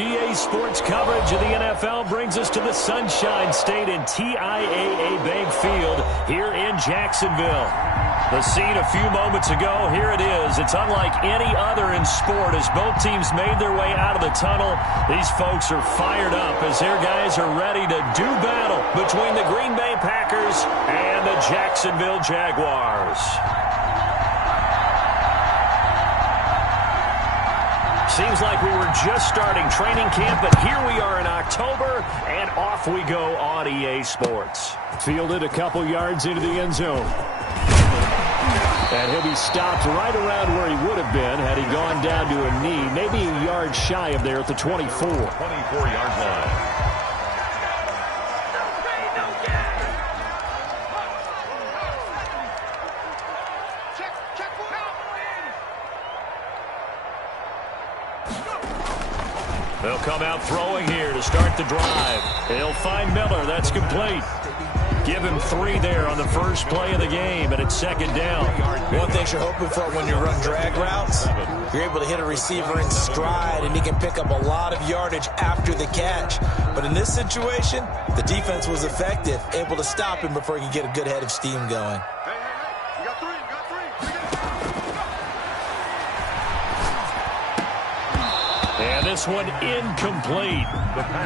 EA Sports coverage of the NFL brings us to the Sunshine State in TIAA Bank Field here in Jacksonville. The scene a few moments ago, here it is. It's unlike any other in sport as both teams made their way out of the tunnel. These folks are fired up as their guys are ready to do battle between the Green Bay Packers and the Jacksonville Jaguars. Seems like we were just starting training camp, but here we are in October, and off we go on EA Sports. Fielded a couple yards into the end zone. And he'll be stopped right around where he would have been had he gone down to a knee, maybe a yard shy of there at the 24. 24-yard line. They'll come out throwing here to start the drive. They'll find Miller. That's complete. Give him 3 there on the first play of the game, and it's second down. One thing you're hoping for when you run drag routes, you're able to hit a receiver in stride, and he can pick up a lot of yardage after the catch. But in this situation, the defense was effective, able to stop him before he could get a good head of steam going. And this one incomplete.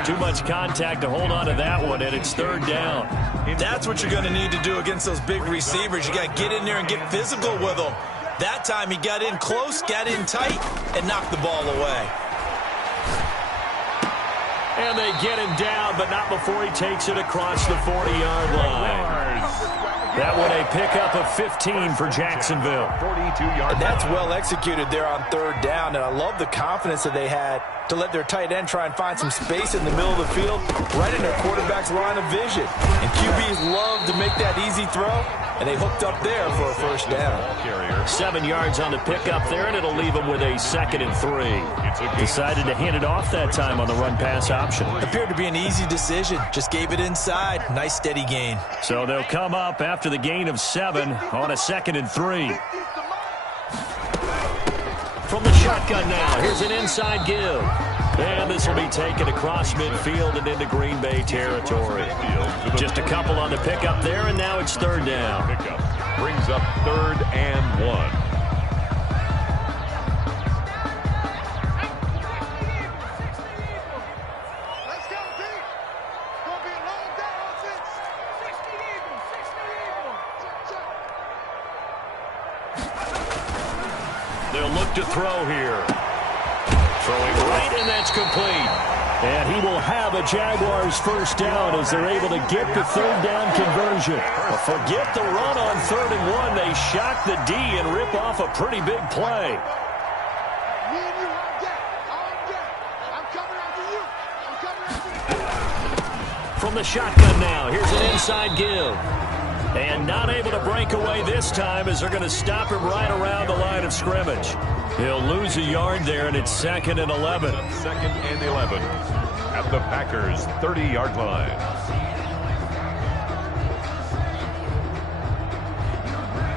Too much contact to hold on to that one, and it's third down. That's what you're going to need to do against those big receivers. You got to get in there and get physical with them. That time he got in close, got in tight, and knocked the ball away. And they get him down, but not before he takes it across the 40-yard line. That one a pickup of 15 for Jacksonville. 42-yard. That's well executed there on third down, and I love the confidence that they had to let their tight end try and find some space in the middle of the field, right in their quarterback's line of vision. And QBs love to make that easy throw, and they hooked up there for a first down. 7 yards on the pickup there, and it'll leave them with a 2nd and 3. Decided to hand it off that time on the run-pass option. Appeared to be an easy decision. Just gave it inside. Nice steady gain. So they'll come up after the gain of 7 on a 2nd and 3. From the shotgun now, here's an inside give. And this will be taken across midfield and into Green Bay territory. Just a couple on the pickup there, and now it's third down. Pickup brings up 3rd and 1. They'll look to throw here. Throwing right, and that's complete. And he will have a Jaguars first down as they're able to get the third down conversion. Forget the run on 3rd and 1. They shock the D and rip off a pretty big play. From the shotgun now, here's an inside give. And not able to break away this time as they're going to stop him right around the line of scrimmage. He'll lose a yard there, and it's 2nd and 11. 2nd and 11 at the Packers' 30-yard line.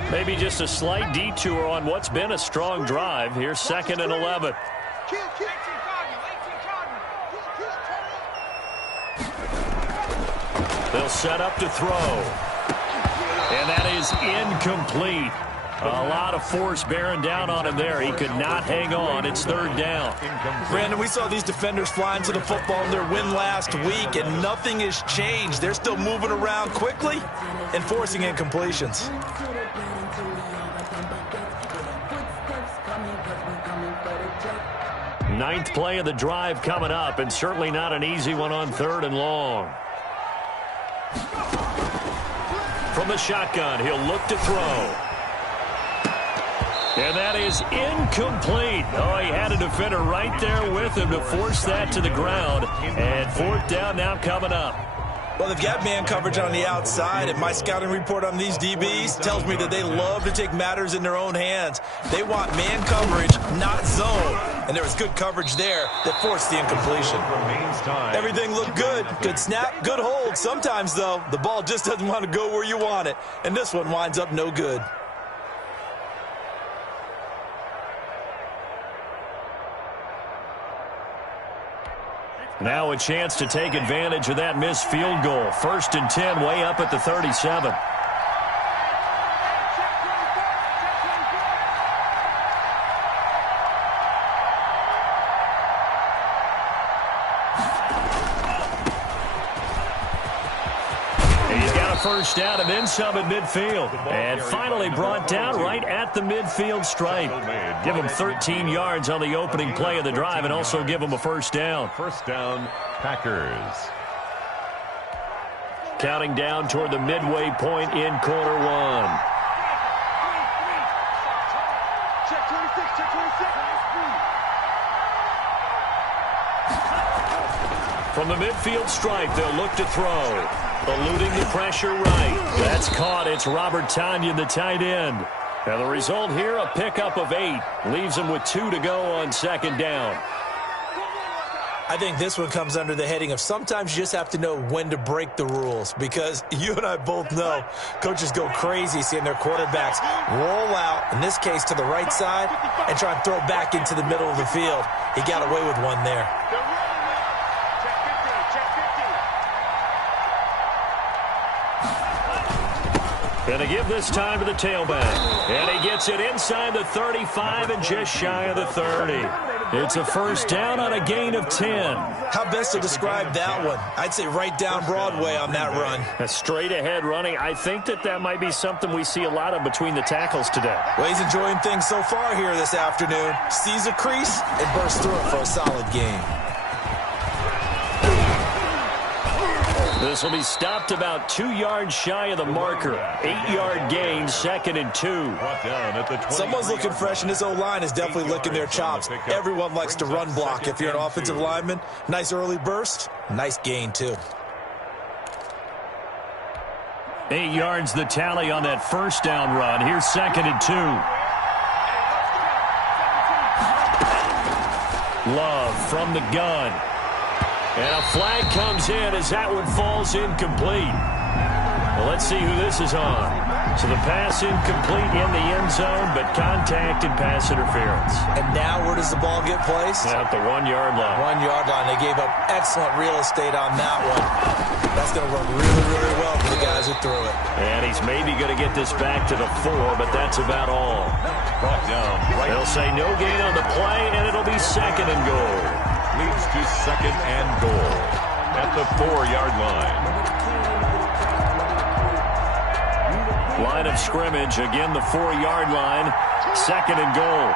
Maybe just a slight detour on what's been a strong drive. Here's 2nd and 11. They'll set up to throw. And that is incomplete. A lot of force bearing down on him there. He could not hang on. It's third down. Brandon, we saw these defenders flying to the football in their win last week, and nothing has changed. They're still moving around quickly and forcing incompletions. Ninth play of the drive coming up, and certainly not an easy one on 3rd and long. From the shotgun, he'll look to throw. And that is incomplete. Oh, he had a defender right there with him to force that to the ground. And 4th down now coming up. Well, they've got man coverage on the outside, and my scouting report on these DBs tells me that they love to take matters in their own hands. They want man coverage, not zone. And there was good coverage there that forced the incompletion. Everything looked good. Good snap, good hold. Sometimes, though, the ball just doesn't want to go where you want it. And this one winds up no good. Now a chance to take advantage of that missed field goal. 1st and 10, way up at the 37. He's got a first down and then some at midfield. And finally brought down right at the midfield stripe. Give him 13 yards on the opening play of the drive and also give him a first down. First down, Packers. Counting down toward the midway point in quarter one. From the midfield stripe, they'll look to throw. Eluding the pressure right. That's caught. It's Robert Tonyan, the tight end. And the result here, a pickup of 8. Leaves him with 2 to go on 2nd down. I think this one comes under the heading of sometimes you just have to know when to break the rules, because you and I both know coaches go crazy seeing their quarterbacks roll out, in this case to the right side, and try and throw it back into the middle of the field. He got away with one there. And to give this time to the tailback. And he gets it inside the 35 and just shy of the 30. It's a first down on a gain of 10. How best to describe that one? I'd say right down Broadway on that run. A straight ahead running. I think that might be something we see a lot of between the tackles today. Well, he's enjoying things so far here this afternoon. Sees a crease and bursts through it for a solid gain. This will be stopped about 2 yards shy of the marker. 8-yard gain, 2nd and 2. Someone's looking fresh, and his O-line is definitely licking their chops. Everyone likes to run block if you're an offensive lineman. Nice early burst. Nice gain, too. 8 yards the tally on that first down run. Here's 2nd and 2. Love from the gun. And a flag comes in as that one falls incomplete. Well, let's see who this is on. So the pass incomplete in the end zone, but contact and pass interference. And now where does the ball get placed? At the 1-yard line. 1-yard line. They gave up excellent real estate on that one. That's going to work really, really well for the guys who threw it. And he's maybe going to get this back to the 4, but that's about all. Brought down. They'll say no gain on the play, and it'll be 2nd and goal. Leads to 2nd and goal at the 4-yard line. Line of scrimmage, again the 4-yard line, 2nd and goal.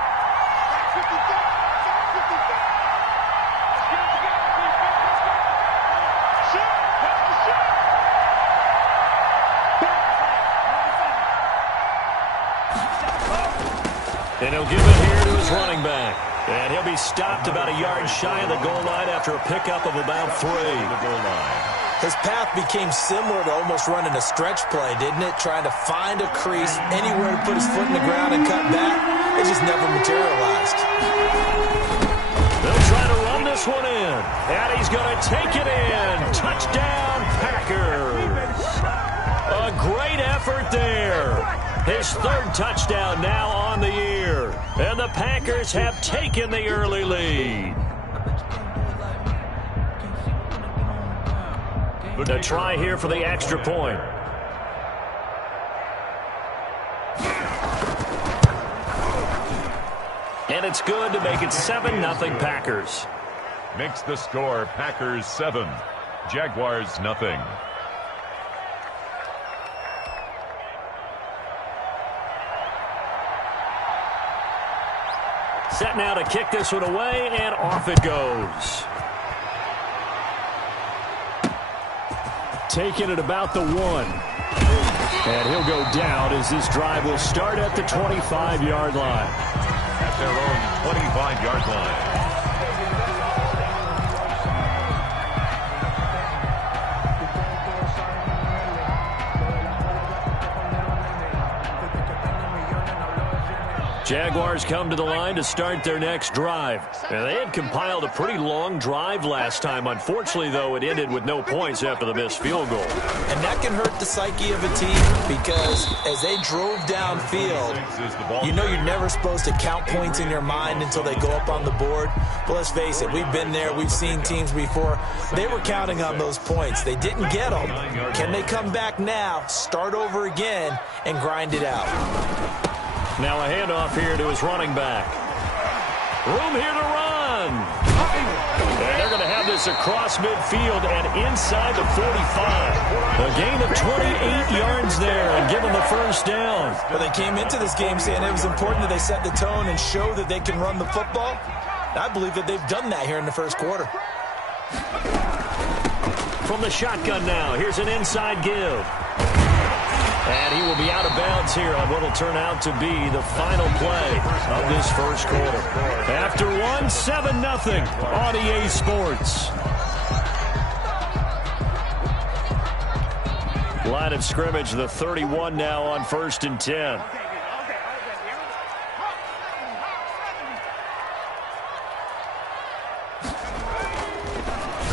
And he'll give it here to his running back. And he'll be stopped about a yard shy of the goal line after a pickup of about 3. The goal line. His path became similar to almost running a stretch play, didn't it? Trying to find a crease, anywhere to put his foot in the ground and cut back. It just never materialized. They'll try to run this one in. And he's going to take it in. Touchdown, Packers. A great effort there. His 3rd touchdown now on the year. And the Packers have taken the early lead. A try here for the extra point. And it's good to make it 7-0 Packers. Makes the score Packers 7, Jaguars nothing. Set now to kick this one away, and off it goes. Taking it about the 1. And he'll go down as this drive will start at the 25-yard line. At their own 25-yard line. Jaguars come to the line to start their next drive. And they had compiled a pretty long drive last time. Unfortunately, though, it ended with no points after the missed field goal. And that can hurt the psyche of a team because as they drove downfield, you know you're never supposed to count points in your mind until they go up on the board. But let's face it, we've been there. We've seen teams before. They were counting on those points. They didn't get them. Can they come back now, start over again, and grind it out? Now a handoff here to his running back. Room here to run. And they're going to have this across midfield and inside the 45. A gain of 28 yards there and give them the first down. Well, they came into this game saying it was important that they set the tone and show that they can run the football. I believe that they've done that here in the first quarter. From the shotgun now, here's an inside give. And he will be out of bounds here on what will turn out to be the final play of this first quarter. After one, 7-0 on EA Sports. Line of scrimmage, the 31 now on 1st and 10.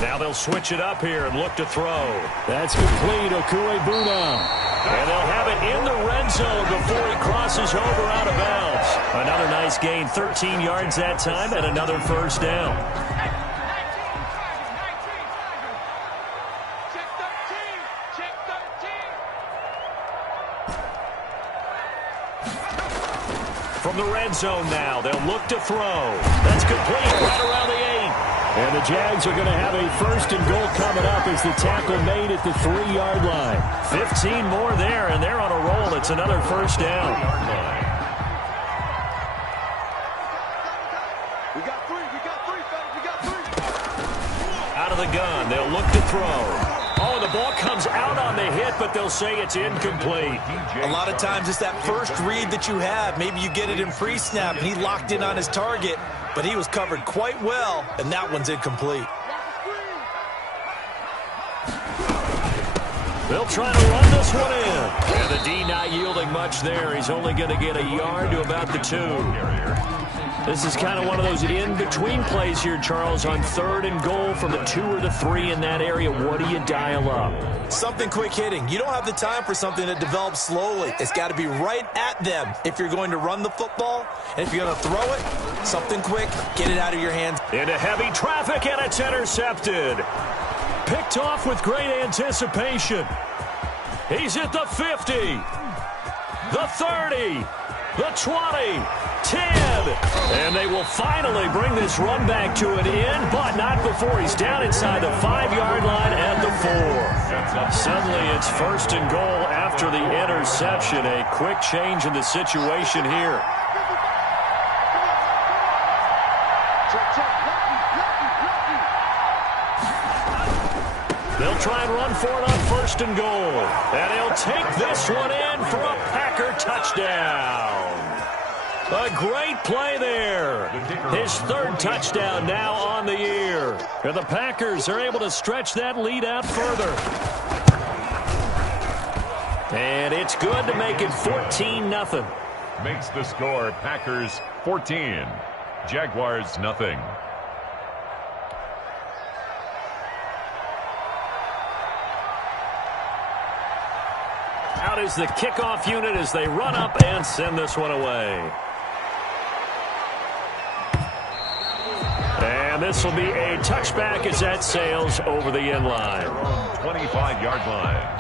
Now they'll switch it up here and look to throw. That's complete, Okuebuna. And they'll have it in the red zone before he crosses over out of bounds. Another nice gain, 13 yards that time, and another first down. From the red zone now, they'll look to throw. That's complete right around the 8. And the Jags are going to have a 1st and goal coming up as the tackle made at the 3-yard line. 15 more there, and they're on a roll. It's another first down. We got three. Out of the gun, they'll look to throw. Oh, the ball comes out on the hit, but they'll say it's incomplete. A lot of times it's that first read that you have. Maybe you get it in pre-snap, and he locked in on his target, but he was covered quite well, and that one's incomplete. They'll try to run this one in. And the D not yielding much there. He's only going to get a yard to about the 2. This is kind of one of those in-between plays here, Charles, on 3rd and goal from the 2 or the 3 in that area. What do you dial up? Something quick hitting. You don't have the time for something that develops slowly. It's got to be right at them if you're going to run the football. And if you're going to throw it, something quick, get it out of your hands. Into heavy traffic, and it's intercepted. Picked off with great anticipation. He's at the 50, the 30, the 20, 10. And they will finally bring this run back to an end, but not before he's down inside the 5-yard line at the 4. Suddenly it's 1st and goal after the interception. A quick change in the situation here. They'll try and run for it on 1st and goal. And he'll take this one in for a Packer touchdown. A great play there. His 3rd touchdown now on the year. And the Packers are able to stretch that lead out further. And it's good to make it 14-0. Makes the score Packers 14, Jaguars nothing. Out is the kickoff unit as they run up and send this one away. And this will be a touchback as that sails over the end line. 25-yard line.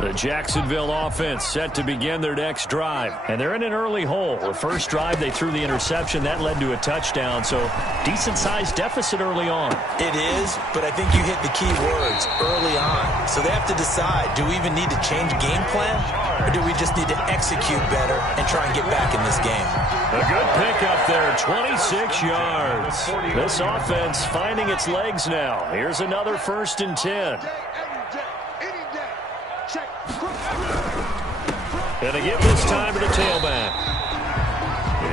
The Jacksonville offense set to begin their next drive. And they're in an early hole. The first drive, they threw the interception. That led to a touchdown. So decent-sized deficit early on. It is, but I think you hit the key words early on. So they have to decide, do we even need to change game plan? Or do we just need to execute better and try and get back in this game? A good pickup there, 26 yards. This offense finding its legs now. Here's another 1st and 10. And they give this time to the tailback.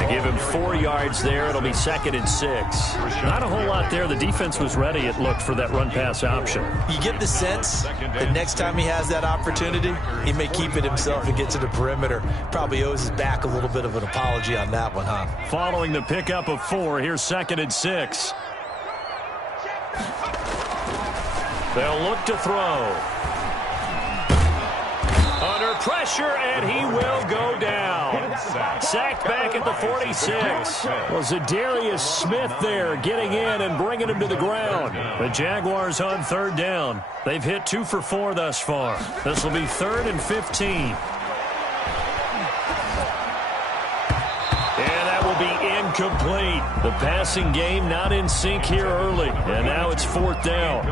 They give him 4 yards there. It'll be 2nd and 6. Not a whole lot there. The defense was ready, it looked, for that run-pass option. You get the sense that next time he has that opportunity, he may keep it himself and get to the perimeter. Probably owes his back a little bit of an apology on that one, huh? Following the pickup of 4, here's 2nd and 6. They'll look to throw. Under pressure, and he will go down. Sacked back at the 46. Well, Zadarius Smith there getting in and bringing him to the ground. The Jaguars on 3rd down. They've hit 2 for 4 thus far. This will be 3rd and 15. And that will be incomplete. The passing game not in sync here early. And now it's 4th down.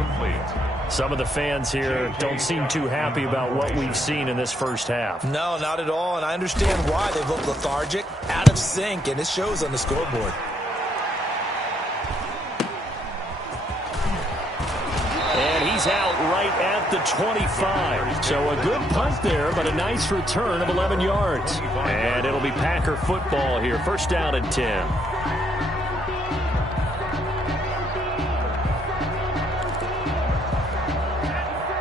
Some of the fans here don't seem too happy about what we've seen in this first half. No, not at all, and I understand why. They've looked lethargic, out of sync, and it shows on the scoreboard. And he's out right at the 25. So a good punt there, but a nice return of 11 yards. And it'll be Packer football here. 1st down and 10.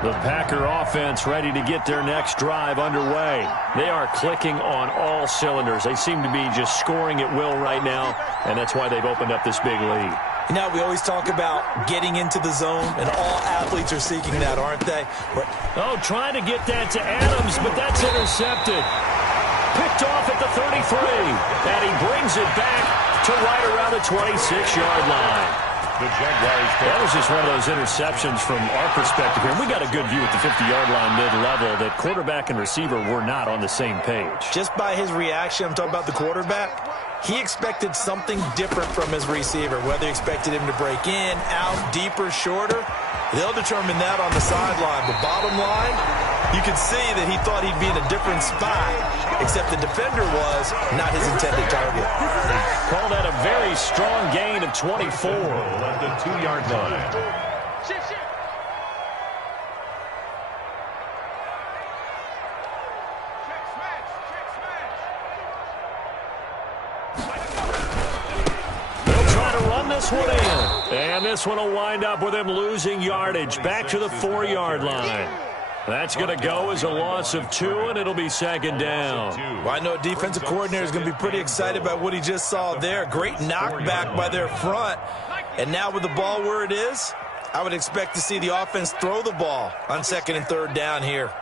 The Packer offense ready to get their next drive underway. They are clicking on all cylinders. They seem to be just scoring at will right now, and that's why they've opened up this big lead. You know, we always talk about getting into the zone, and all athletes are seeking that, aren't they? Oh, trying to get that to Adams, but that's intercepted. Picked off at the 33, and he brings it back to right around the 26-yard line. The Jaguars. That was just one of those interceptions from our perspective here. We got a good view at the 50-yard line mid-level that quarterback and receiver were not on the same page. Just by his reaction, I'm talking about the quarterback, he expected something different from his receiver, whether he expected him to break in, out, deeper, shorter. They'll determine that on the sideline. But bottom line, you could see that he thought he'd be in a different spot, except the defender was not his intended target. Call that a very strong gain of 24. At the 2-yard line. They'll try to run this one in. And this one will wind up with him losing yardage back to the 4-yard line. That's going to go as a loss of 2, and it'll be 2nd down. Well, I know defensive coordinator is going to be pretty excited about what he just saw there. Great knockback by their front. And now with the ball where it is, I would expect to see the offense throw the ball on 2nd and 3rd down here.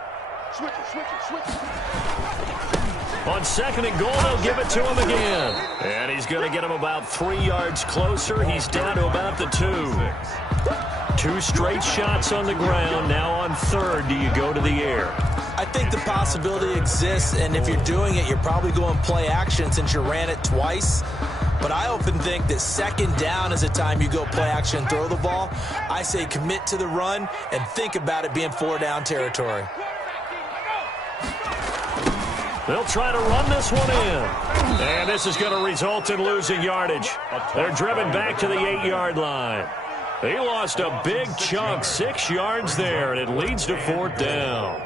On 2nd and goal, they'll give it to him again. And he's going to get him about 3 yards closer. He's down to about the 2. 2 straight shots on the ground. Now on 3rd, do you go to the air? I think the possibility exists, and if you're doing it, you're probably going play action since you ran it twice. But I often think that 2nd down is a time you go play action and throw the ball. I say commit to the run and think about it being 4-down territory. They'll try to run this one in. And this is going to result in losing yardage. They're driven back to the 8-yard line. He lost a big chunk, 6 yards there, and it leads to 4th down.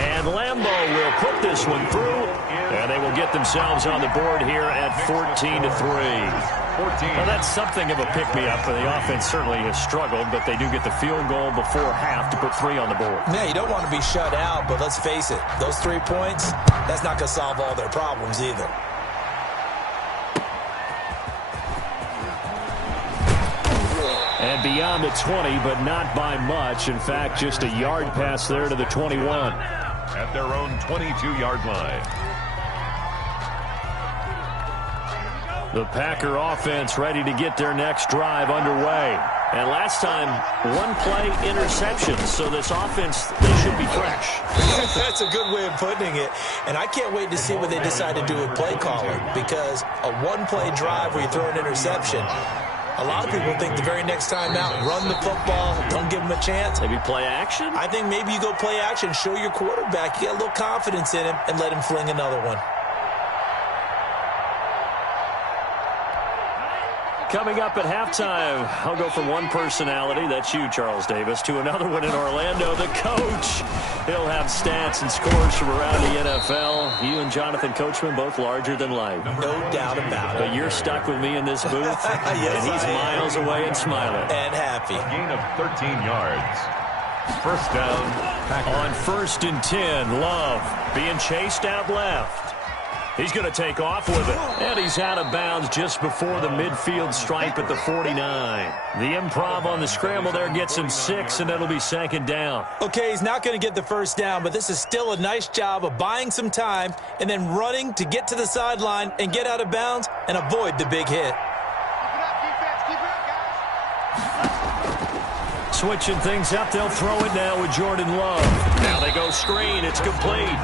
And Lambeau will put this one through, and they will get themselves on the board here at 14-3. Well, that's something of a pick-me-up, and the offense certainly has struggled, but they do get the field goal before half to put 3 on the board. Yeah, you don't want to be shut out, but let's face it, those 3 points, that's not going to solve all their problems either. And beyond the 20, but not by much. In fact, just a yard pass there to the 21. At their own 22-yard line. The Packer offense ready to get their next drive underway. And last time, 1-play interception. So this offense, they should be fresh. That's a good way of putting it. And I can't wait to see what they decide to do with play calling. Because a 1-play drive where you throw an interception, a lot of people think the very next time out, run the football, don't give them a chance. Maybe play action? I think maybe you go play action, show your quarterback, you get a little confidence in him, and let him fling another one. Coming up at halftime, I'll go from one personality, that's you, Charles Davis, to another one in Orlando, the coach. He'll have stats and scores from around the NFL. You and Jonathan Coachman, both larger than life. No doubt about it. But you're stuck with me in this booth, yes, and he's miles away and smiling. And happy. Gain of 13 yards. First down, Packers. On 1st and 10, Love being chased out left. He's going to take off with it. And he's out of bounds just before the midfield stripe at the 49. The improv on the scramble there gets him 6, and it'll be 2nd down. Okay, he's not going to get the first down, but this is still a nice job of buying some time and then running to get to the sideline and get out of bounds and avoid the big hit. Switching things up, they'll throw it now with Jordan Love. Now they go screen, it's complete.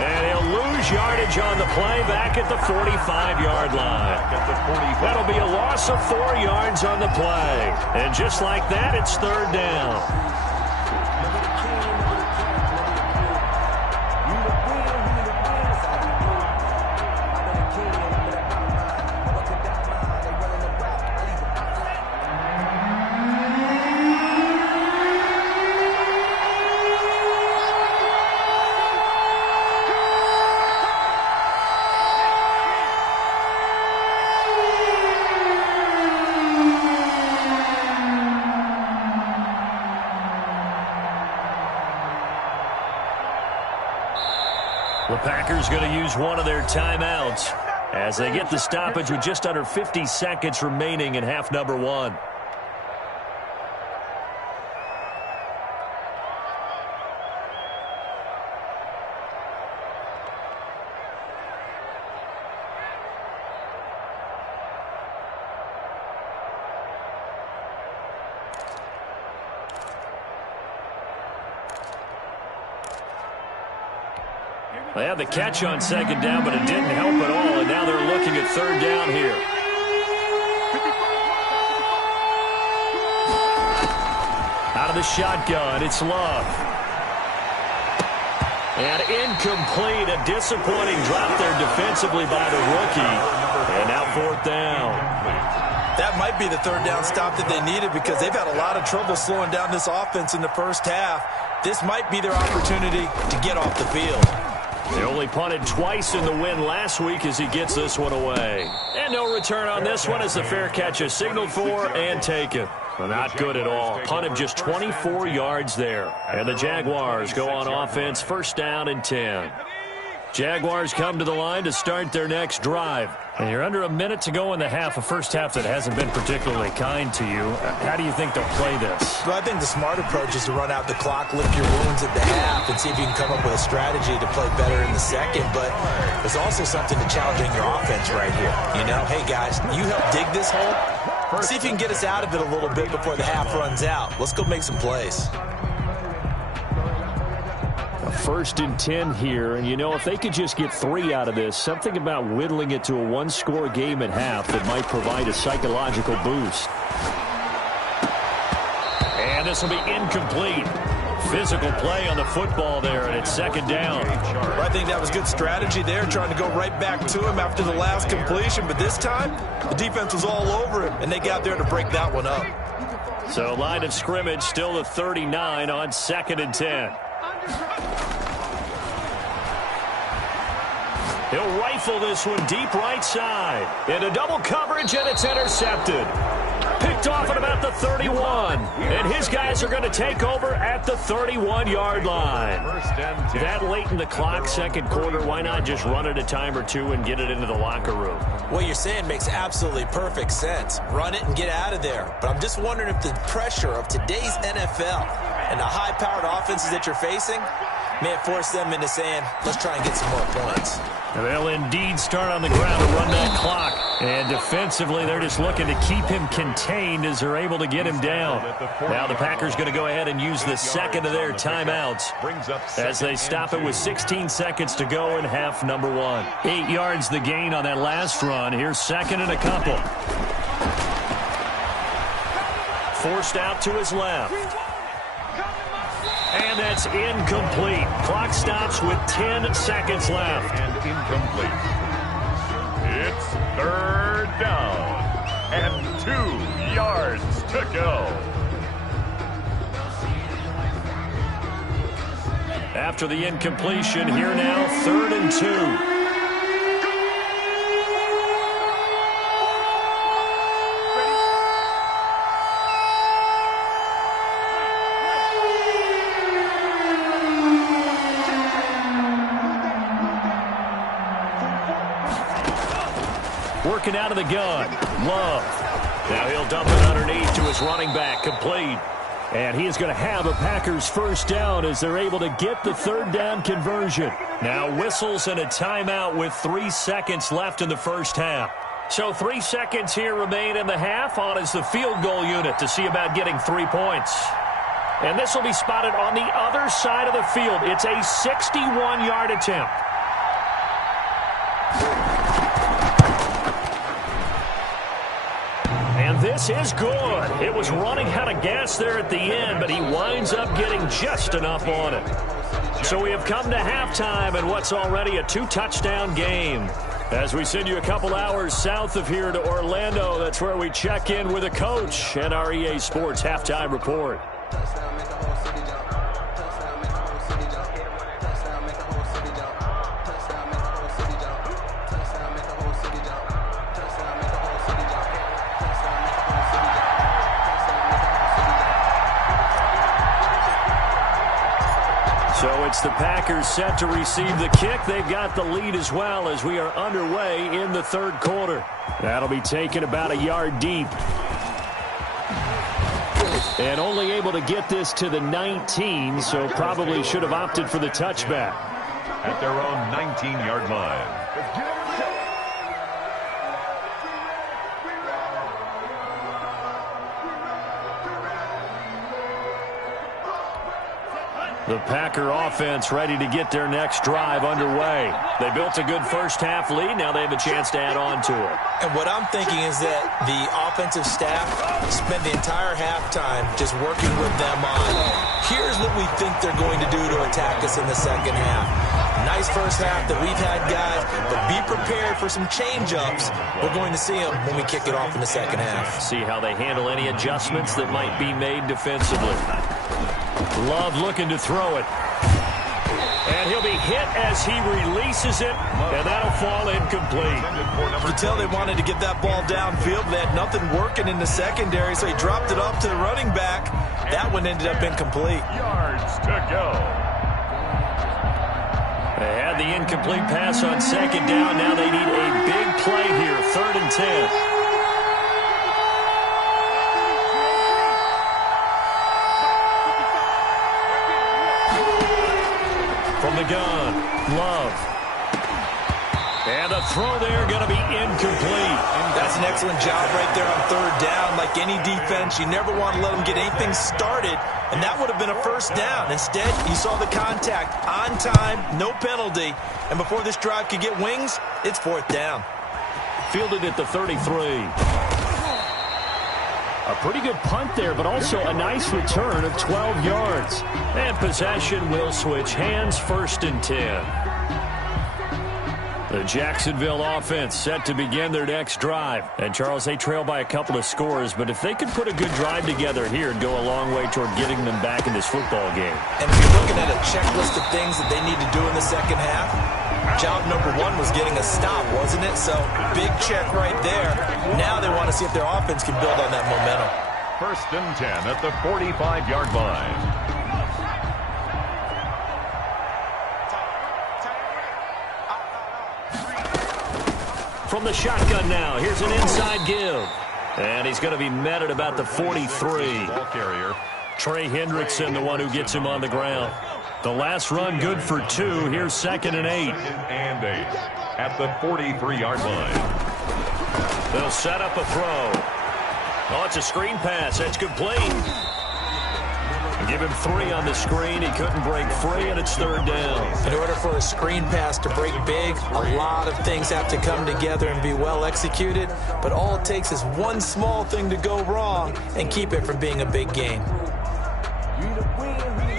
And he'll lose yardage on the play back at the 45-yard line. That'll be a loss of 4 yards on the play. And just like that, it's 3rd down. The Packers going to use one of their timeouts as they get the stoppage with just under 50 seconds remaining in half number 1. They had the catch on 2nd down, but it didn't help at all, and now they're looking at 3rd down here. Out of the shotgun, it's Love. And incomplete, a disappointing drop there defensively by the rookie. And now 4th down. That might be the 3rd down stop that they needed because they've had a lot of trouble slowing down this offense in the first half. This might be their opportunity to get off the field. They only punted twice in the win last week as he gets this one away. And no return on this one as the fair catch is signaled for and taken. Well, not good at all. Punted just 24 yards there. And the Jaguars go on offense, 1st down and 10. Jaguars come to the line to start their next drive. And you're under a minute to go in the half, a first half that hasn't been particularly kind to you. How do you think they'll play this? Well, I think the smart approach is to run out the clock, lick your wounds at the half, and see if you can come up with a strategy to play better in the second. But there's also something to challenging your offense right here. You know, hey, guys, you help dig this hole. See if you can get us out of it a little bit before the half runs out. Let's go make some plays. 1st and 10 here, and you know, if they could just get 3 out of this, something about whittling it to a one-score game at half that might provide a psychological boost. And this will be incomplete. Physical play on the football there, and it's 2nd down. Well, I think that was good strategy there, trying to go right back to him after the last completion, but this time, the defense was all over him, and they got there to break that one up. So line of scrimmage still the 39 on 2nd and 10. He'll rifle this one deep right side. Into double coverage, and it's intercepted. Picked off at about the 31. And his guys are going to take over at the 31-yard line. That late in the clock, 2nd quarter, why not just run it a time or two and get it into the locker room? What you're saying makes absolutely perfect sense. Run it and get out of there. But I'm just wondering if the pressure of today's NFL and the high-powered offenses that you're facing may have forced them into saying, let's try and get some more points. They'll indeed start on the ground to run that clock. And defensively, they're just looking to keep him contained as they're able to get him down. Now the Packers going to go ahead and use the 2nd of their timeouts as they stop it with 16 seconds to go in half number 1. 8 yards the gain on that last run. Here's 2nd and a couple. Forced out to his left. And that's incomplete. Clock stops with 10 seconds left. And incomplete. It's 3rd down and to go. After the incompletion, here now, 3rd and 2. Working out of the gun, Love. Now he'll dump it underneath to his running back, complete. And he is going to have a Packers first down as they're able to get the 3rd down conversion. Now whistles and a timeout with 3 seconds left in the first half. So 3 seconds here remain in the half. On is the field goal unit to see about getting 3 points. And this will be spotted on the other side of the field. It's a 61-yard attempt. And this is good. It was running out of gas there at the end, but he winds up getting just enough on it. So we have come to halftime in what's already a 2-touchdown game. As we send you a couple hours south of here to Orlando, that's where we check in with a coach and our EA Sports Halftime Report. So it's the Packers set to receive the kick. They've got the lead as well as we are underway in the 3rd quarter. That'll be taken about a yard deep. And only able to get this to the 19, so probably should have opted for the touchback. At their own 19-yard line. The Packer offense ready to get their next drive underway. They built a good first half lead. Now they have a chance to add on to it. And what I'm thinking is that the offensive staff spent the entire halftime just working with them on, here's what we think they're going to do to attack us in the second half. Nice first half that we've had, guys, but be prepared for some change-ups. We're going to see them when we kick it off in the second half. See how they handle any adjustments that might be made defensively. Love looking to throw it. And he'll be hit as he releases it, and that'll fall incomplete. You can tell they wanted to get that ball downfield, but they had nothing working in the secondary, so he dropped it off to the running back. That one ended up incomplete. Yards to go. They had the incomplete pass on 2nd down. Now they need a big play here, 3rd and 10. From the gun, Love. And a throw there going to be incomplete. That's an excellent job right there on 3rd down. Like any defense, you never want to let them get anything started, and that would have been a first down. Instead, you saw the contact on time, no penalty, and before this drive could get wings, it's 4th down. Fielded at the 33. A pretty good punt there, but also a nice return of 12 yards. And possession will switch hands, 1st and 10. The Jacksonville offense set to begin their next drive. And, Charles, they trail by a couple of scores, but if they could put a good drive together here, it'd go a long way toward getting them back in this football game. And if you're looking at a checklist of things that they need to do in the second half, job number 1 was getting a stop, wasn't it? So, big check right there. Now they want to see if their offense can build on that momentum. 1st and 10 at the 45-yard line. From the shotgun now, here's an inside give. And he's going to be met at about the 43. Ball carrier. Trey Hendrickson, the one who gets him on the ground. The last run good for 2. Here's 2nd and 8. 2nd and 8 at the 43-yard line. They'll set up a throw. Oh, it's a screen pass. That's complete. Give him 3 on the screen. He couldn't break free, and it's 3rd down. In order for a screen pass to break big, a lot of things have to come together and be well executed, but all it takes is one small thing to go wrong and keep it from being a big gain.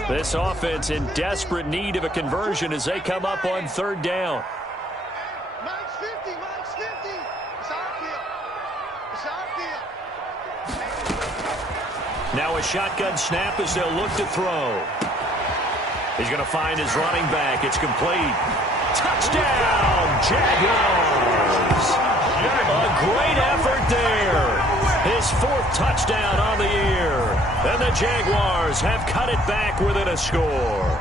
This offense in desperate need of a conversion as they come up on 3rd down. Mike's 50, Mike's 50. It's our field. It's our field. Now a shotgun snap as they'll look to throw. He's going to find his running back. It's complete. Touchdown, Jaguars! A great effort there. His 4th touchdown on the year. And the Jaguars have cut it back within a score.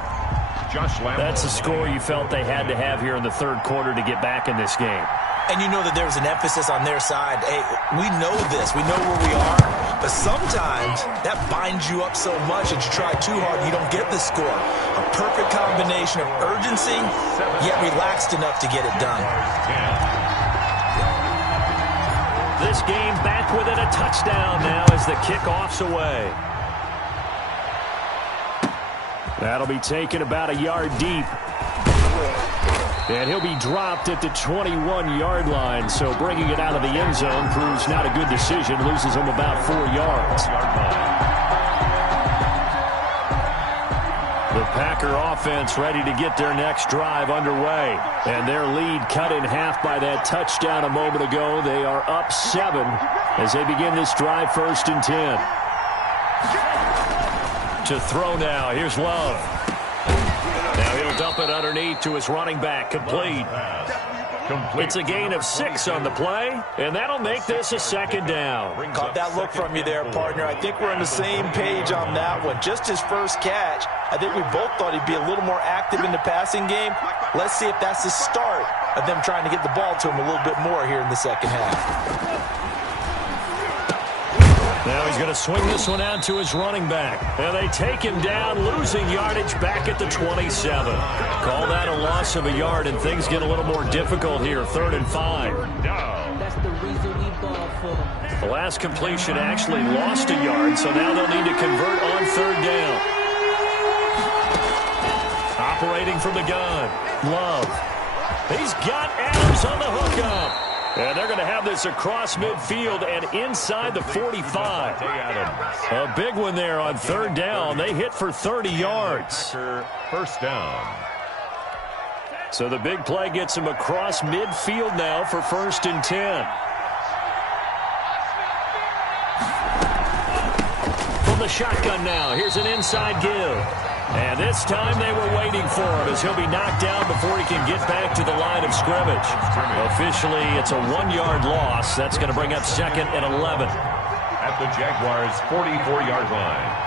That's a score you felt they had to have here in the 3rd quarter to get back in this game. And you know that there was an emphasis on their side. Hey, we know this. We know where we are. But sometimes that binds you up so much that you try too hard and you don't get the score. A perfect combination of urgency, yet relaxed enough to get it done. This game back within a touchdown now as the kickoff's away. That'll be taken about a yard deep. And he'll be dropped at the 21-yard line. So bringing it out of the end zone proves not a good decision. Loses him about 4 yards. The Packer offense ready to get their next drive underway. And their lead cut in half by that touchdown a moment ago. They are up 7 as they begin this drive 1st and 10. To throw now. Here's Love. Now he'll dump it underneath to his running back. Complete. It's a gain of 6 on the play, and that'll make this a 2nd down. Caught that look from you there, partner. I think we're on the same page on that one. Just his first catch. I think we both thought he'd be a little more active in the passing game. Let's see if that's the start of them trying to get the ball to him a little bit more here in the 2nd half. Now he's going to swing this one out to his running back. And they take him down, losing yardage back at the 27. Call that a loss of a yard, and things get a little more difficult here. 3rd and 5. That's the reason we ball for. The last completion actually lost a yard, so now they'll need to convert on 3rd down. Operating from the gun. Love. He's got Adams on the hookup. And they're going to have this across midfield and inside the 45. A big one there on 3rd down. They hit for 30 yards. 1st down. So the big play gets him across midfield now for 1st and 10. From the shotgun now, here's an inside give. And this time they were waiting for him as he'll be knocked down before he can get back to the line of scrimmage. Officially, it's a 1-yard loss. That's going to bring up 2nd and 11. At the Jaguars' 44-yard line.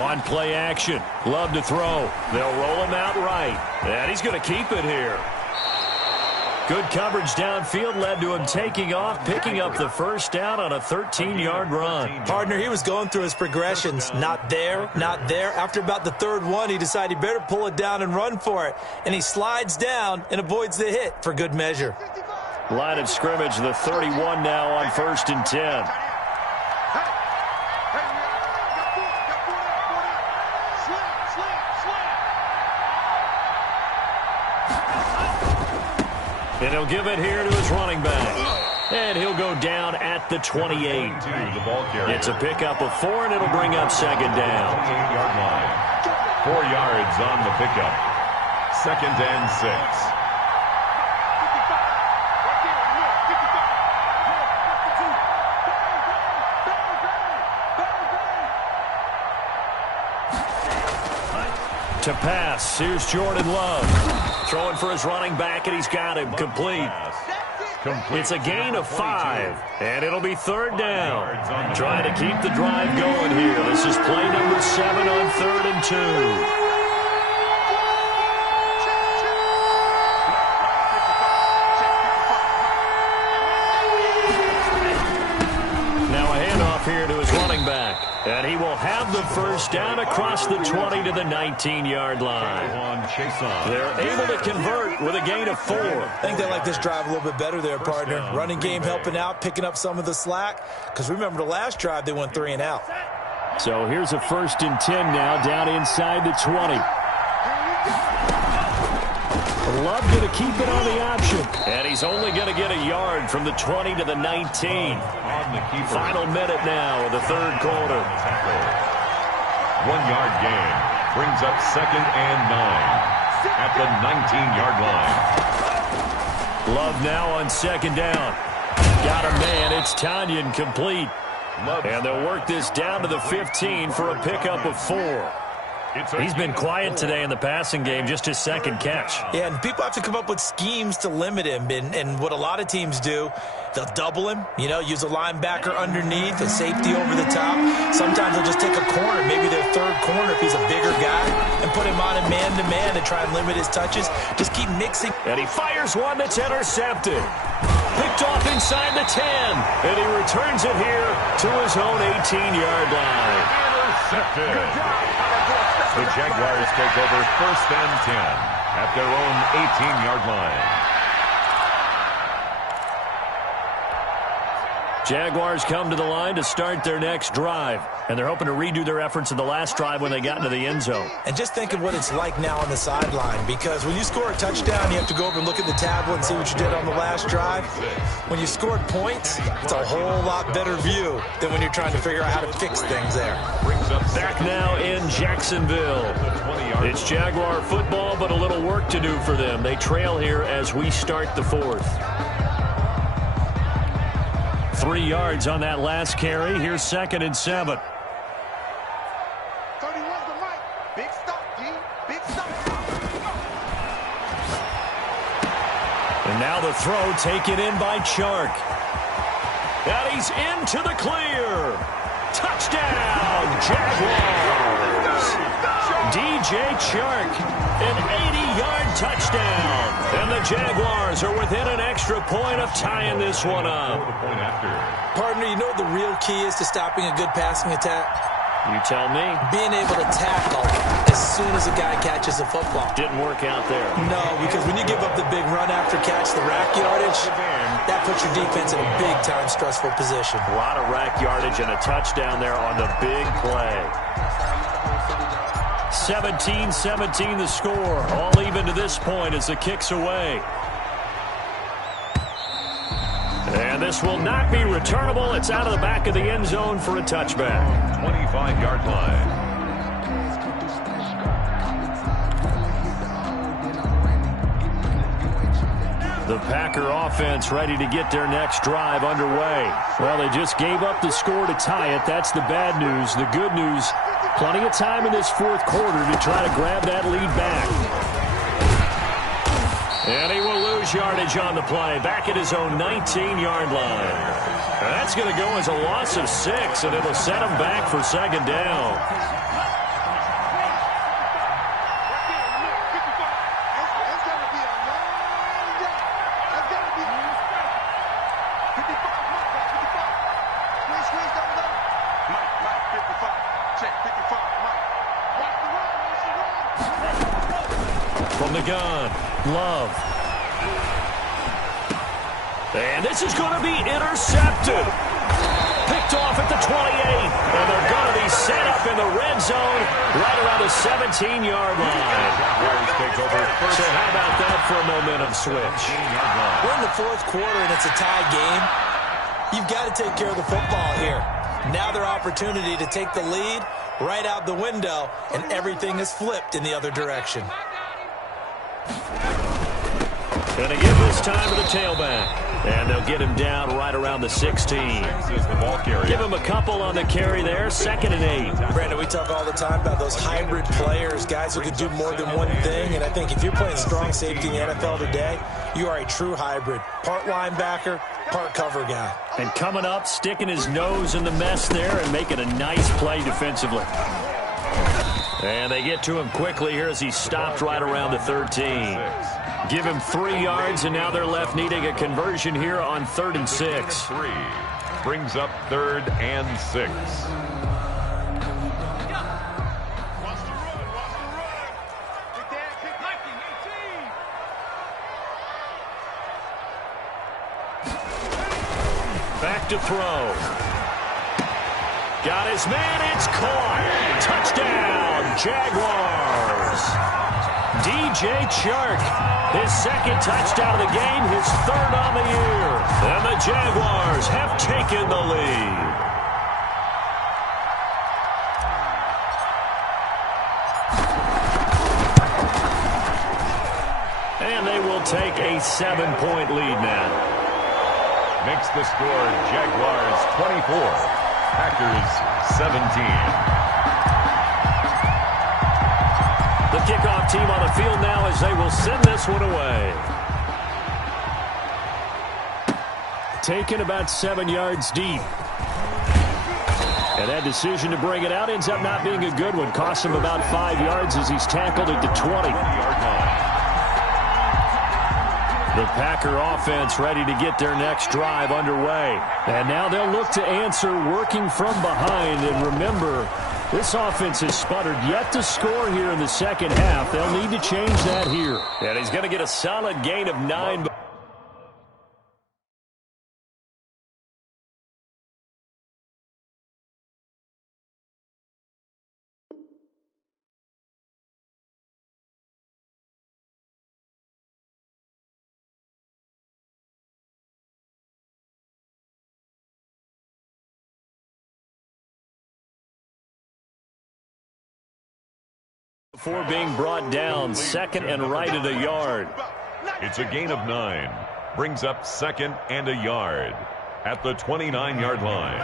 On play action. Love to throw. They'll roll him out right. And he's going to keep it here. Good coverage downfield led to him taking off, picking up the 1st down on a 13-yard run. Partner, he was going through his progressions. Not there, not there. After about the 3rd one, he decided he better pull it down and run for it. And he slides down and avoids the hit for good measure. Line of scrimmage, the 31 now on 1st and 10. And he'll give it here to his running back. And he'll go down at the 28. It's a pickup of 4, and it'll bring up 2nd down. 8-yard line. 4 yards on the pickup. 2nd and 6. To pass, here's Jordan Love. Throwing for his running back, and he's got him complete. It's a gain of 5, and it'll be 3rd down. Trying to keep the drive going here. This is play number 7 on 3rd and 2. Here to his running back. And he will have the 1st down across the 20 to the 19-yard line. They're able to convert with a gain of 4. I think they like this drive a little bit better there, partner. Running game helping out, picking up some of the slack. Because remember the last drive, they went 3 and out. So here's a 1st and 10 now down inside the 20. Love going to keep it on the option. And he's only going to get a yard from the 20 to the 19. Final minute now of the 3rd quarter. 1-yard gain brings up 2nd and 9 at the 19-yard line. Love now on second down. Got a man. It's Tanyan complete. And they'll work this down to the 15 for a pickup of 4. He's been quiet today in the passing game, just his second catch. Yeah, and people have to come up with schemes to limit him. And what a lot of teams do, they'll double him, use a linebacker underneath, a safety over the top. Sometimes they'll just take a corner, maybe their third corner if he's a bigger guy, and put him on a man-to-man to try and limit his touches. Just keep mixing. And he fires one that's intercepted. Picked off inside the 10. And he returns it here to his own 18-yard line. Intercepted. The Jaguars take over 1st and 10 at their own 18-yard line. Jaguars come to the line to start their next drive. And they're hoping to redo their efforts in the last drive when they got into the end zone. And just think of what it's like now on the sideline, because when you score a touchdown, you have to go over and look at the tablet and see what you did on the last drive. When you scored points, it's a whole lot better view than when you're trying to figure out how to fix things there. Back now in Jacksonville. It's Jaguar football, but a little work to do for them. They trail here as we start the 4th. 3 yards on that last carry. Here's 2nd and 7. 31's the mic. Big stop, G. Big stop. And now the throw taken in by Chark. And he's into the clear. Touchdown, Jaguars. DJ Chark, an 80-yard touchdown. And the Jaguars are within an extra point of tying this one up. Partner, you know what the real key is to stopping a good passing attack? You tell me. Being able to tackle as soon as a guy catches a football. Didn't work out there. No, because when you give up the big run after catch, the rack yardage, that puts your defense in a big-time stressful position. A lot of rack yardage and a touchdown there on the big play. 17-17 the score. All even to this point as the kick's away. And this will not be returnable. It's out of the back of the end zone for a touchback. 25-yard line. The Packer offense ready to get their next drive underway. Well, they just gave up the score to tie it. That's the bad news. The good news, plenty of time in this 4th quarter to try to grab that lead back. And he will lose yardage on the play, back at his own 19-yard line. And that's going to go as a loss of 6, and it'll set him back for 2nd down. From the gun, Love. And this is going to be intercepted. Picked off at the 28. And they're going to be set up in the red zone right around the 17-yard line. So how about that for a momentum switch? We're in the 4th quarter and it's a tie game. You've got to take care of the football here. Now their opportunity to take the lead right out the window, and everything is flipped in the other direction. Going to give this time to the tailback. And they'll get him down right around the 16. Give him a couple on the carry there. 2nd and 8. Brandon, we talk all the time about those hybrid players, guys who could do more than one thing. And I think if you're playing strong safety in the NFL today, you are a true hybrid. Part linebacker, part cover guy. And coming up, sticking his nose in the mess there and making a nice play defensively. And they get to him quickly here as he stopped right around the 13. Give him 3 yards, and now they're left needing a conversion here on 3rd and 6. 3 brings up 3rd and 6. Back to throw. Got his man, it's caught. Touchdown, Jaguars. DJ Chark, his 2nd touchdown of the game, his 3rd on the year. And the Jaguars have taken the lead. And they will take a 7-point lead now. Makes the score Jaguars 24, Packers 17. The kickoff team on the field now as they will send this one away. Taken about 7 yards deep. And that decision to bring it out ends up not being a good one. Costs him about 5 yards as he's tackled at the 20-yard line. The Packer offense ready to get their next drive underway. And now they'll look to answer working from behind. And remember, this offense has sputtered yet to score here in the second half. They'll need to change that here. And he's going to get a solid gain of 9. Before being brought down, second and right at a yard. It's a gain of 9. Brings up second and a yard at the 29-yard line.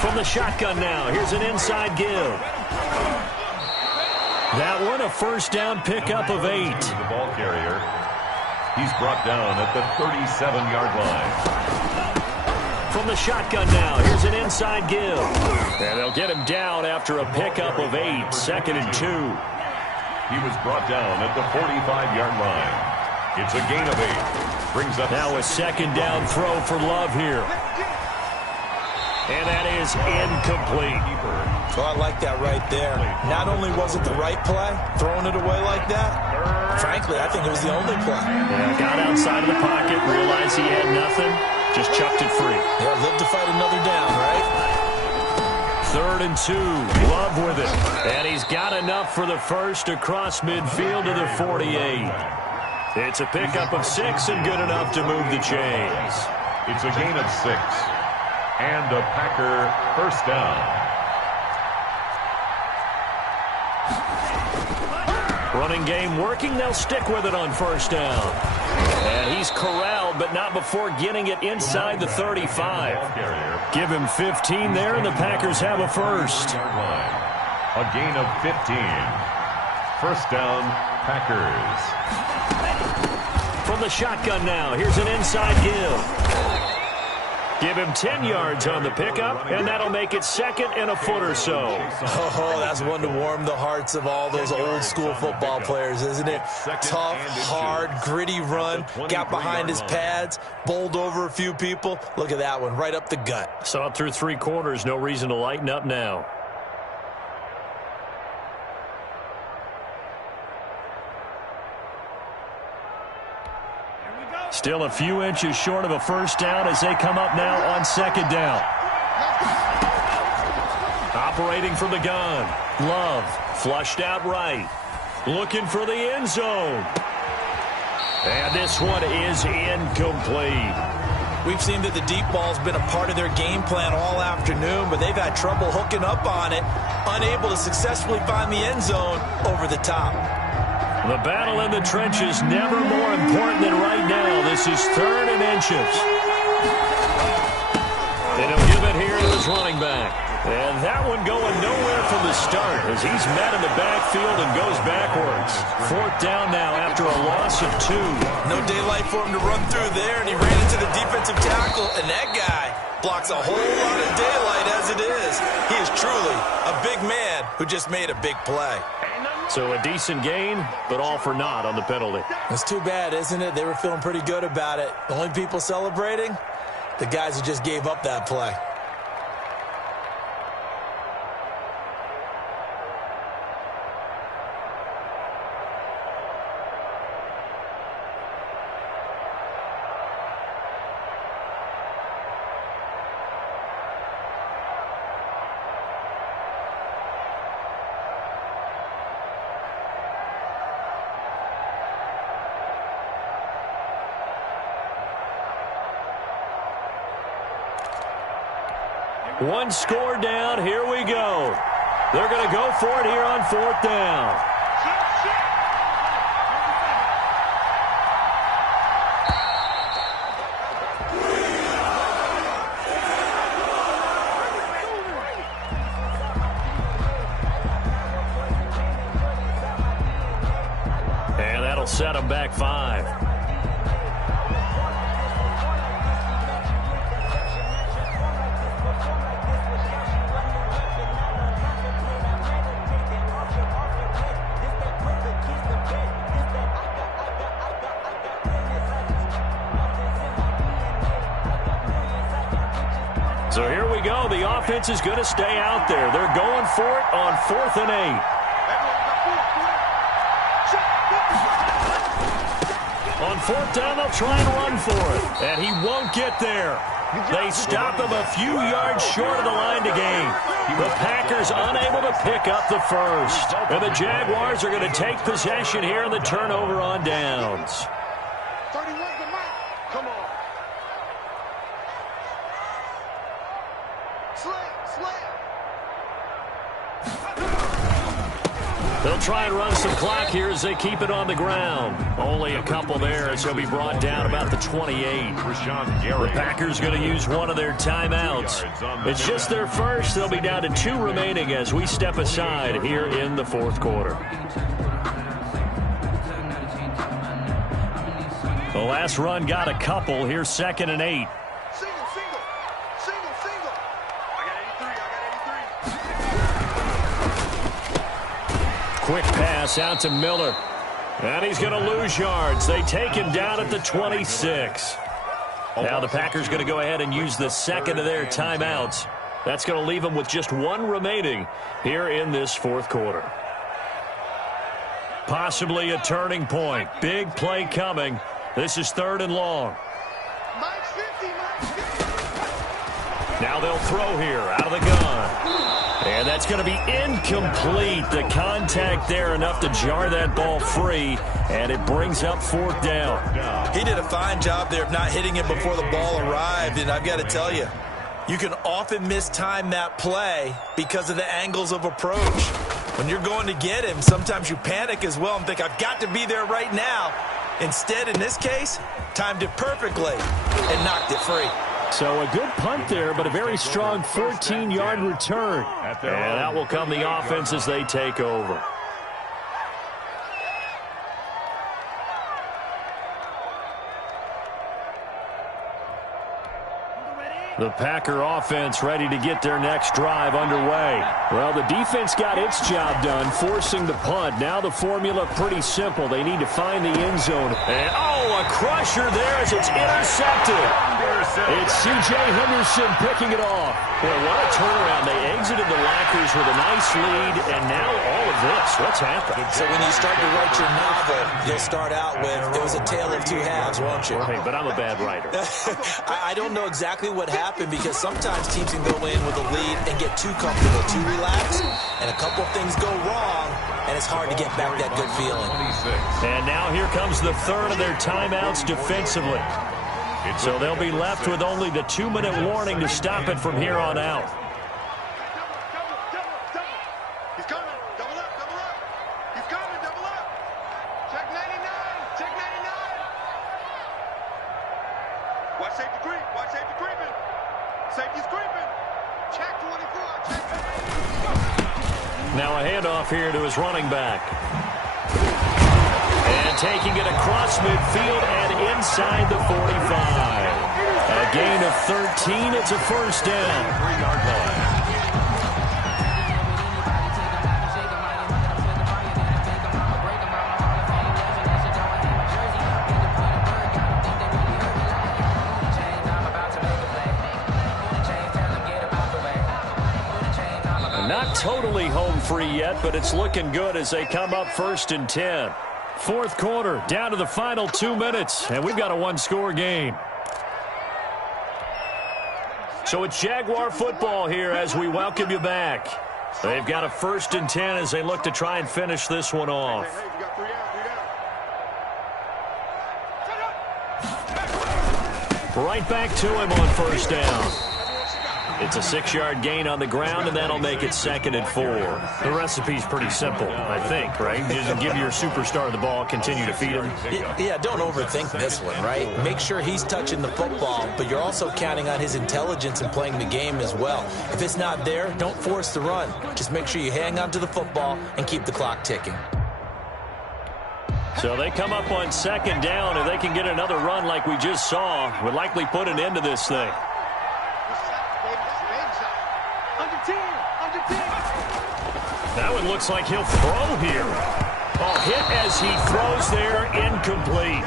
From the shotgun now, here's an inside give. That one a first down pickup of 8. The ball carrier. He's brought down at the 37-yard line. From the shotgun now, here's an inside give. And they'll get him down after a pickup of 8, second and 2. He was brought down at the 45-yard line. It's a gain of 8. Brings up now a second down throw for Love here. And that is incomplete. Oh, I like that right there. Not only was it the right play, throwing it away like that, frankly, I think it was the only play. Yeah, got outside of the pocket, realized he had nothing, just chucked it free. Yeah, live to fight another down, right? 3rd and 2, Love with it. And he's got enough for the first across midfield to the 48. It's a pickup of 6 and good enough to move the chains. It's a gain of 6. And a Packer first down. Running game working. They'll stick with it on first down. And he's corralled, but not before getting it inside the 35. Give him 15 there, and the Packers have a first. A gain of 15. First down, Packers. From the shotgun now, here's an inside give. Give him 10 yards on the pickup, and that'll make it second and a foot or so. Oh, that's one to warm the hearts of all those old-school football players, isn't it? Tough, hard, gritty run, got behind his pads, bowled over a few people. Look at that one, right up the gut. Saw it through 3 quarters, no reason to lighten up now. Still a few inches short of a first down as they come up now on second down. Operating from the gun. Love flushed out right. Looking for the end zone. And this one is incomplete. We've seen that the deep ball's been a part of their game plan all afternoon, but they've had trouble hooking up on it, unable to successfully find the end zone over the top. The battle in the trenches never more important than right now. This is 3rd and inches. And he'll give it here to his running back. And that one going nowhere from the start as he's met in the backfield and goes backwards. 4th down now after a loss of 2. No daylight for him to run through there, and he ran into the defensive tackle, and that guy blocks a whole lot of daylight as it is. He is truly a big man who just made a big play. So a decent gain, but all for naught on the penalty. It's too bad, isn't it? They were feeling pretty good about it. The only people celebrating, the guys who just gave up that play. One score down. Here we go. They're going to go for it here on 4th down. And that'll set them back 5. So here we go. The offense is going to stay out there. They're going for it on 4th and 8. On 4th down, they'll try and run for it. And he won't get there. They stop him a few yards short of the line to gain. The Packers unable to pick up the first. And the Jaguars are going to take possession here in the turnover on downs. 31 to Mike. Come on. Slam. They'll try and run some clock here as they keep it on the ground. Only a couple there as he'll be brought down about the 28. The Packers going to use one of their timeouts. It's just their first. They'll be down to 2 remaining as we step aside here in the 4th quarter. The last run got a couple. Here's 2nd and 8. Single. I got 83. Quick pass out to Miller. And he's going to lose yards. They take him down at the 26. Now the Packers going to go ahead and use the second of their timeouts. That's going to leave them with just 1 remaining here in this 4th quarter. Possibly a turning point. Big play coming. This is 3rd and long. Mike's 50. Now they'll throw here out of the gun. And that's going to be incomplete. The contact there enough to jar that ball free, and it brings up 4th down. He did a fine job there of not hitting him before the ball arrived, and I've got to tell you, you can often mistime that play because of the angles of approach. When you're going to get him, sometimes you panic as well and think, I've got to be there right now. Instead, in this case, timed it perfectly and knocked it free. So a good punt there, but a very strong 14-yard return. And that will come the offense as they take over. The Packer offense ready to get their next drive underway. Well, the defense got its job done, forcing the punt. Now the formula pretty simple. They need to find the end zone. And, a crusher there as it's intercepted. It's C.J. Henderson picking it off. Boy, what a turnaround. They exited the lockers with a nice lead, and now all of this. What's happened? So when you start to write your novel, you'll start out with, it was a tale of 2 halves, won't you? Hey, but I'm a bad writer. I don't know exactly what happened because sometimes teams can go in with a lead and get too comfortable, too relaxed, and a couple of things go wrong, and it's hard to get back that good feeling. And now here comes the 3rd of their timeouts defensively. So they'll be left with only the 2-minute warning to stop it from here on out. He's coming. Double up. He's coming. Double up. Check 99. Watch safety creep. Creeping. Safety's creeping. Check 24. Now a handoff here to his running back. And taking it across midfield and inside the 45. A gain of 13. It's a 1st down. 3-yard line. Not totally home free yet, but it's looking good as they come up 1st and 10. 4th quarter, down to the final 2 minutes, and we've got a 1-score game. So it's Jaguar football here as we welcome you back. They've got a 1st and 10 as they look to try and finish this one off. Hey, you got 3 out. Right back to him on 1st down. It's a 6-yard gain on the ground, and that'll make it 2nd and 4. The recipe's pretty simple, I think, right? Just give your superstar the ball, continue to feed him. Yeah, don't overthink this one, right? Make sure he's touching the football, but you're also counting on his intelligence in playing the game as well. If it's not there, don't force the run. Just make sure you hang on to the football and keep the clock ticking. So they come up on 2nd down. If they can get another run like we just saw, would likely put an end to this thing. That one looks like he'll throw here. Oh, hit as he throws there, incomplete.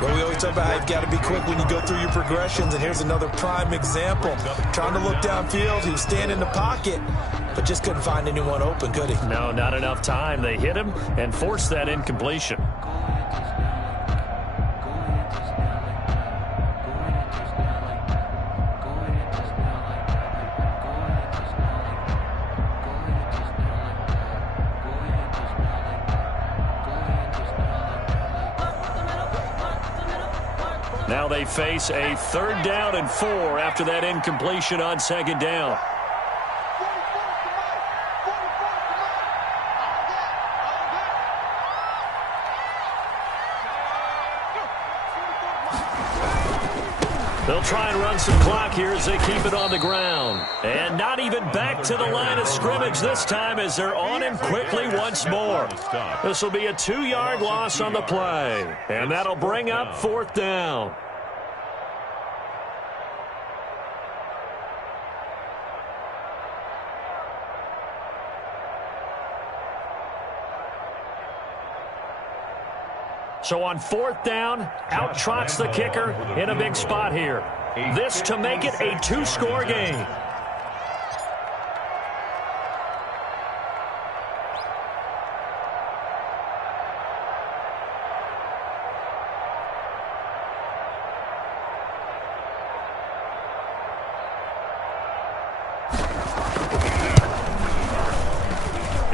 Well, we always talk about how you've got to be quick when you go through your progressions, and here's another prime example. Trying to look downfield, he was standing in the pocket, but just couldn't find anyone open, could he? No, not enough time. They hit him and forced that incompletion. Now they face a 3rd down and 4 after that incompletion on 2nd down. They'll try and run some clock here as they keep it on the ground. And not even back to the line of scrimmage this time as they're on him quickly once more. This will be a 2-yard loss on the play. And that'll bring up 4th down. So on 4th down, out trots the kicker in a big spot here. This to make it a 2-score game.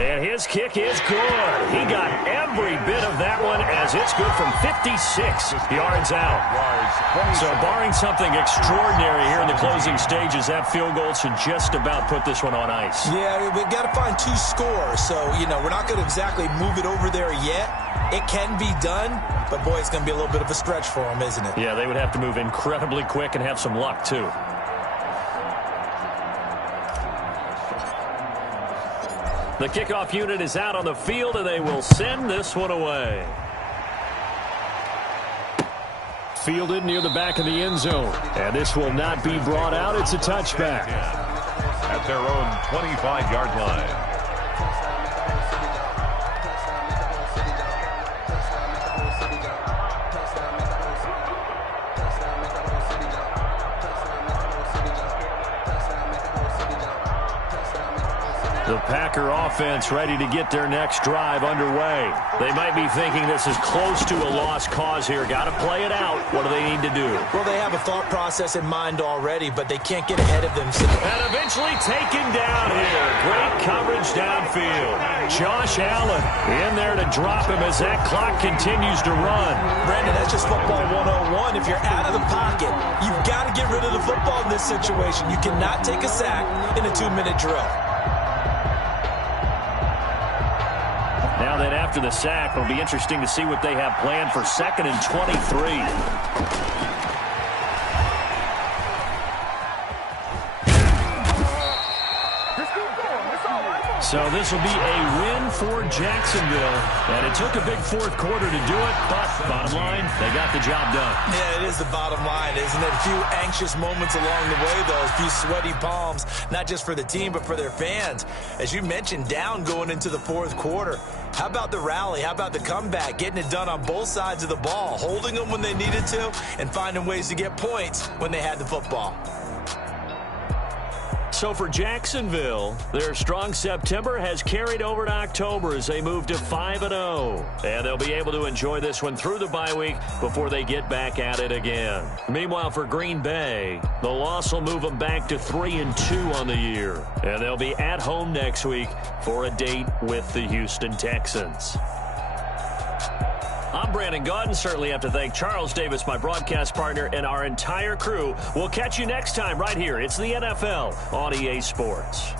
And his kick is good. He got every bit of that one as it's good from 56 yards out. So barring something extraordinary here in the closing stages, that field goal should just about put this one on ice. Yeah, we've got to find 2 scores. So, we're not going to exactly move it over there yet. It can be done, but boy, it's going to be a little bit of a stretch for them, isn't it? Yeah, they would have to move incredibly quick and have some luck, too. The kickoff unit is out on the field, and they will send this one away. Fielded near the back of the end zone. And this will not be brought out. It's a touchback. At their own 25-yard line. The Packer offense ready to get their next drive underway. They might be thinking this is close to a lost cause here. Got to play it out. What do they need to do? Well, they have a thought process in mind already, but they can't get ahead of themselves. And eventually taken down here. Great coverage downfield. Josh Allen in there to drop him as that clock continues to run. Brandon, that's just football 101. If you're out of the pocket, you've got to get rid of the football in this situation. You cannot take a sack in a 2-minute drill. Now then, after the sack, it'll be interesting to see what they have planned for 2nd and 23. So this will be a win for Jacksonville. And it took a big 4th quarter to do it, but bottom line, they got the job done. Yeah, it is the bottom line, isn't it? A few anxious moments along the way, though. A few sweaty palms, not just for the team, but for their fans. As you mentioned, down going into the 4th quarter. How about the rally? How about the comeback? Getting it done on both sides of the ball, holding them when they needed to, and finding ways to get points when they had the football. So for Jacksonville, their strong September has carried over to October as they move to 5-0. And they'll be able to enjoy this one through the bye week before they get back at it again. Meanwhile, for Green Bay, the loss will move them back to 3-2 on the year. And they'll be at home next week for a date with the Houston Texans. I'm Brandon Gaudin. Certainly have to thank Charles Davis, my broadcast partner, and our entire crew. We'll catch you next time right here. It's the NFL on EA Sports.